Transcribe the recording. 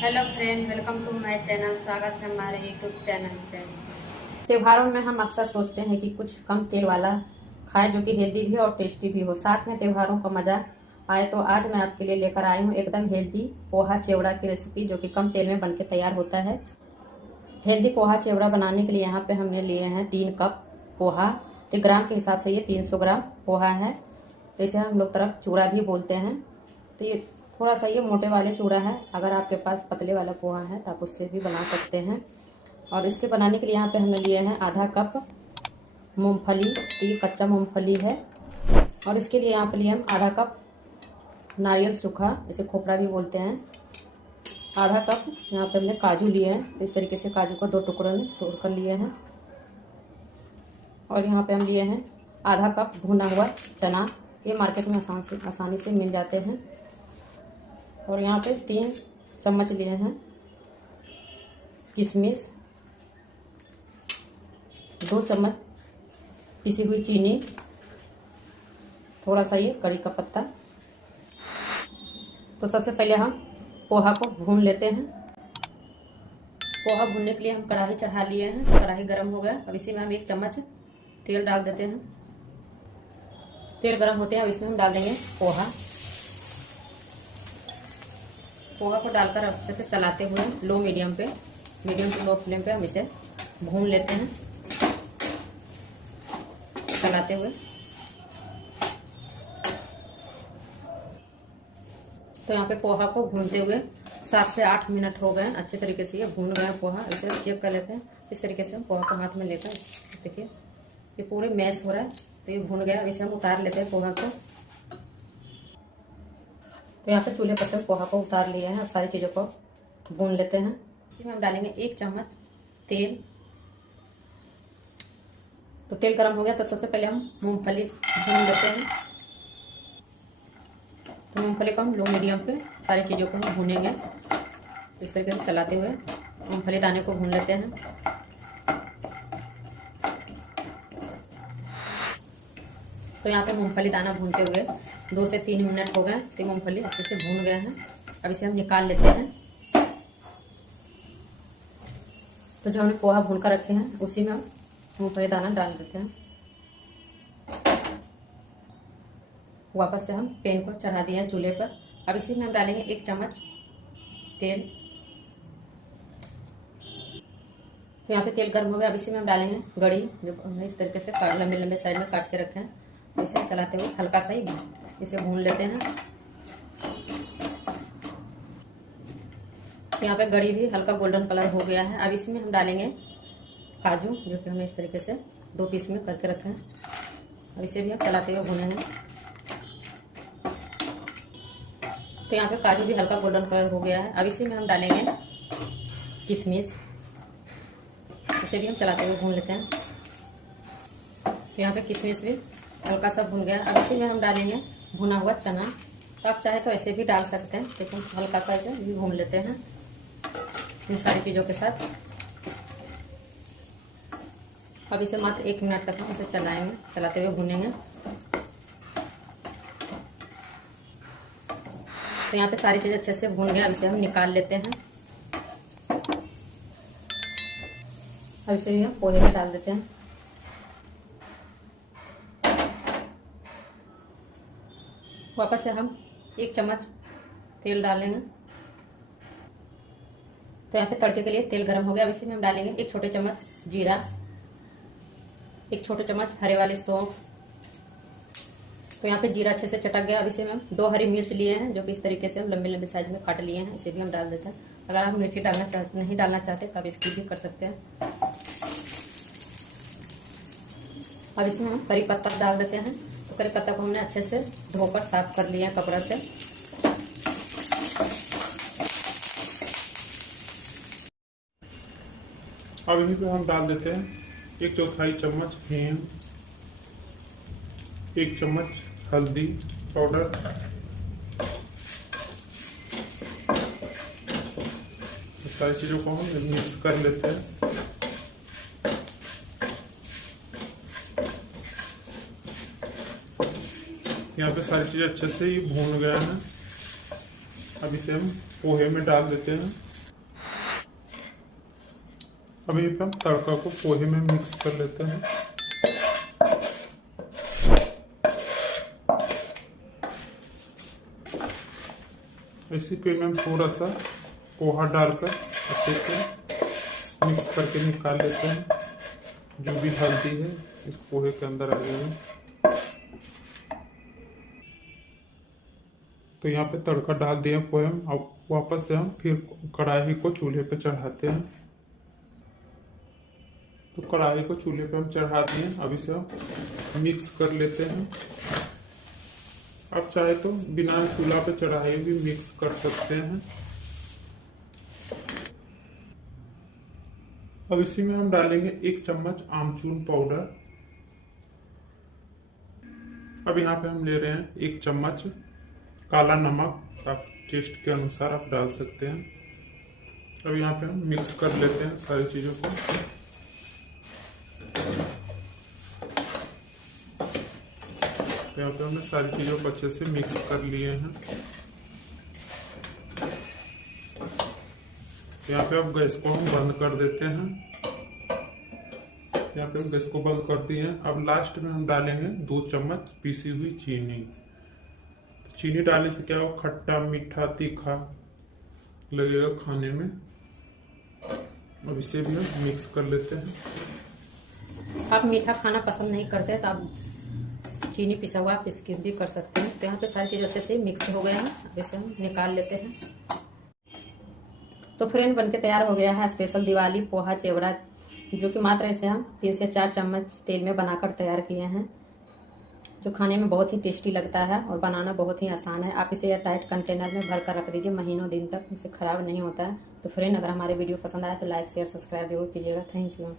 Hello friend, welcome to my channel. स्वागत है हमारे यूट्यूब चैनल पे। त्योहारों में हम अक्सर सोचते हैं कि कुछ कम तेल वाला खाएं जो कि हेल्दी भी और टेस्टी भी हो, साथ में त्योहारों का मजा आए। तो आज मैं आपके लिए लेकर आई हूँ एकदम हेल्दी पोहा चिवड़ा की रेसिपी, जो कि कम तेल में बनके तैयार होता है। हेल्दी पोहा चिवड़ा बनाने के लिए यहाँ पे हमने लिए हैं 3 कप पोहा। तो ग्राम के हिसाब से ये 300 ग्राम पोहा है। तो इसे हम लोग तरफ चूड़ा भी बोलते हैं। तो ये थोड़ा सा ये मोटे वाले चूड़ा है। अगर आपके पास पतले वाला पोहा है तो आप उससे भी बना सकते हैं। और इसके बनाने के लिए यहाँ पे हमने लिए हैं आधा कप मूंगफली। तो ये कच्चा मूंगफली है। और इसके लिए यहाँ पे लिए हम आधा कप नारियल सूखा, इसे खोपड़ा भी बोलते हैं। आधा कप यहाँ पे हमने काजू लिए हैं। तो इस तरीके से काजू को 2 टुकड़ों में तोड़ कर लिए हैं। और यहाँ पे हम लिए हैं आधा कप भुना हुआ चना। ये मार्केट में आसानी से मिल जाते हैं। और यहाँ पे 3 चम्मच लिए हैं किशमिश, 2 चम्मच पिसी हुई चीनी, थोड़ा सा ये कड़ी का पत्ता। तो सबसे पहले हम पोहा को भून लेते हैं। पोहा भूनने के लिए हम कढ़ाई चढ़ा लिए हैं। तो कढ़ाई गर्म हो गया। अब इसी में हम 1 चम्मच तेल डाल देते हैं। तेल गर्म होते हैं अब इसमें हम डाल देंगे पोहा। पोहा को डालकर अच्छे से चलाते हुए मीडियम टू लो फ्लेम पे हम इसे भून लेते हैं, चलाते हुए। तो यहाँ पे पोहा को भूनते हुए 7 से 8 मिनट हो गए। अच्छे तरीके से ये भून गया पोहा। इसे चेक कर लेते हैं। इस तरीके से हम पोहा को हाथ में लेकर देखिए ये पूरे मैश हो रहा है। तो ये भून गया। अब इसे हम उतार लेते हैं पोहा को। तो यहाँ पे चूल्हे पर से पोहा को उतार लिया है। अब सारी चीज़ों को भून लेते हैं। इसमें हम डालेंगे 1 चम्मच तेल। तो तेल गर्म हो गया तो सबसे पहले हम मूंगफली भून लेते हैं। तो मूंगफली को हम लो मीडियम पे सारी चीज़ों को हम भूनेंगे। इस तरीके से चलाते हुए मूंगफली दाने को भून लेते हैं। तो यहाँ पे मूंगफली दाना भूनते हुए 2 से 3 मिनट हो गए। तो मूंगफली अच्छे से भून गए हैं। अब इसे हम निकाल लेते हैं। तो जो हमने पोहा भून कर रखे हैं उसी में हम मूंगफली दाना डाल देते हैं। वापस से हम पैन को चढ़ा दिया चूल्हे पर। अब इसी में हम डालेंगे 1 चम्मच तेल। तो यहाँ पे तेल गर्म हो गया। अब इसी में हम डालेंगे गड़ी, जो हमने इस तरीके से लंबे लंबे साइड में काट के रखे हैं। तो इसे चलाते हुए हल्का सा ही इसे भून लेते हैं। तो यहाँ पे गड़ी भी हल्का गोल्डन कलर हो गया है। अब इसमें हम डालेंगे काजू, जो कि हमने इस तरीके से 2 पीस में करके रखे हैं। अब इसे भी हम चलाते हुए भूनेंगे। तो यहाँ पे काजू भी हल्का गोल्डन कलर हो गया है। अब इसी में हम डालेंगे किशमिश। इसे भी हम चलाते हुए भून लेते हैं। तो यहाँ पे किशमिश भी हल्का सा भून गया। अब इसी में हम डालेंगे भुना हुआ चना। तो आप चाहे तो ऐसे भी डाल सकते हैं, लेकिन हल्का सा इसे भी भून लेते हैं इन सारी चीज़ों के साथ। अब इसे मात्र 1 मिनट तक हम इसे चलाएंगे, चलाते हुए भूनेंगे। तो यहाँ पे सारी चीज़ें अच्छे से भून गए। अब इसे हम निकाल लेते हैं। अब इसे भी हम पोहे में डाल देते हैं। वापस से हम 1 चम्मच तेल डालेंगे। तो यहाँ पे तड़के के लिए तेल गर्म हो गया। अब इसी में हम डालेंगे 1 छोटे चम्मच जीरा, 1 छोटे चम्मच हरे वाले सौंफ। तो यहाँ पे जीरा अच्छे से चटक गया। अब इसे में हम 2 हरी मिर्च लिए हैं, जो कि इस तरीके से हम लंबे लंबे साइज में काट लिए हैं। इसे भी हम डाल देते हैं। अगर आप मिर्ची नहीं डालना चाहते तो आप इसकी भी कर सकते हैं। अब इसमें हम करी पत्ता डाल देते हैं। तो करी पत्ता को हमने अच्छे से धोकर साफ कर लिया है कपड़ा से। अब इन्हीं पे हम डाल देते हैं 1/4 चम्मच हींग, 1 चम्मच हल्दी पाउडर, सारी चीज़ों को हम मिक्स कर लेते हैं। यहाँ पे सारी चीज़ें अच्छे से ही भून गया है। अब इसे हम पोहे में डाल देते हैं। अभी पे हम तड़का को पोहे में मिक्स कर लेते हैं। इसी पे में हम थोड़ा सा पोहा डालकर अच्छे से मिक्स करके निकाल लेते हैं। जो भी हल्दी है इस पोहे के अंदर आ जाएगा। तो यहाँ पे तड़का डाल दिए पोहे में। अब वापस से हम फिर कढ़ाई को चूल्हे पे चढ़ाते हैं। तो कढ़ाई को चूल्हे पे हम चढ़ा दिए। अब इसे हम मिक्स कर लेते हैं। आप चाहे तो बिना चूल्हा पे चढ़ाए भी मिक्स कर सकते हैं। अब इसी में हम डालेंगे 1 चम्मच आमचूर पाउडर। अब यहाँ पे हम ले रहे हैं 1 चम्मच काला नमक। आप टेस्ट के अनुसार आप डाल सकते हैं। अब यहाँ पे हम मिक्स कर लेते हैं सारी चीज़ों को। तो यहाँ पे हमने सारी चीज़ों को अच्छे से मिक्स कर लिए हैं। यहाँ पे अब गैस को हम बंद कर देते हैं। यहाँ पे हम गैस को बंद कर दिए हैं। अब लास्ट में हम डालेंगे 2 चम्मच पीसी हुई चीनी। चीनी डालने से क्या हो, खट्टा मीठा तीखा लगेगा खाने में। अब इसे भी हम मिक्स कर लेते हैं। आप मीठा खाना पसंद नहीं करते तो आप चीनी पिसा हुआ आप स्किप भी कर सकते हैं। तो यहाँ पे सारी चीज़ अच्छे से मिक्स हो गए हैं। अब इसे हम निकाल लेते हैं। तो फ्रेंड बनके तैयार हो गया है स्पेशल दिवाली पोहा चिवड़ा, जो कि मात्र इसे हम 3 से 4 चम्मच तेल में बनाकर तैयार किए हैं, जो खाने में बहुत ही टेस्टी लगता है और बनाना बहुत ही आसान है। आप इसे एयरटाइट कंटेनर में भर कर रख दीजिए महीनों दिन तक, इसे खराब नहीं होता है। तो फ्रेंड अगर हमारे वीडियो पसंद आए तो लाइक शेयर सब्सक्राइब जरूर कीजिएगा। Thank you.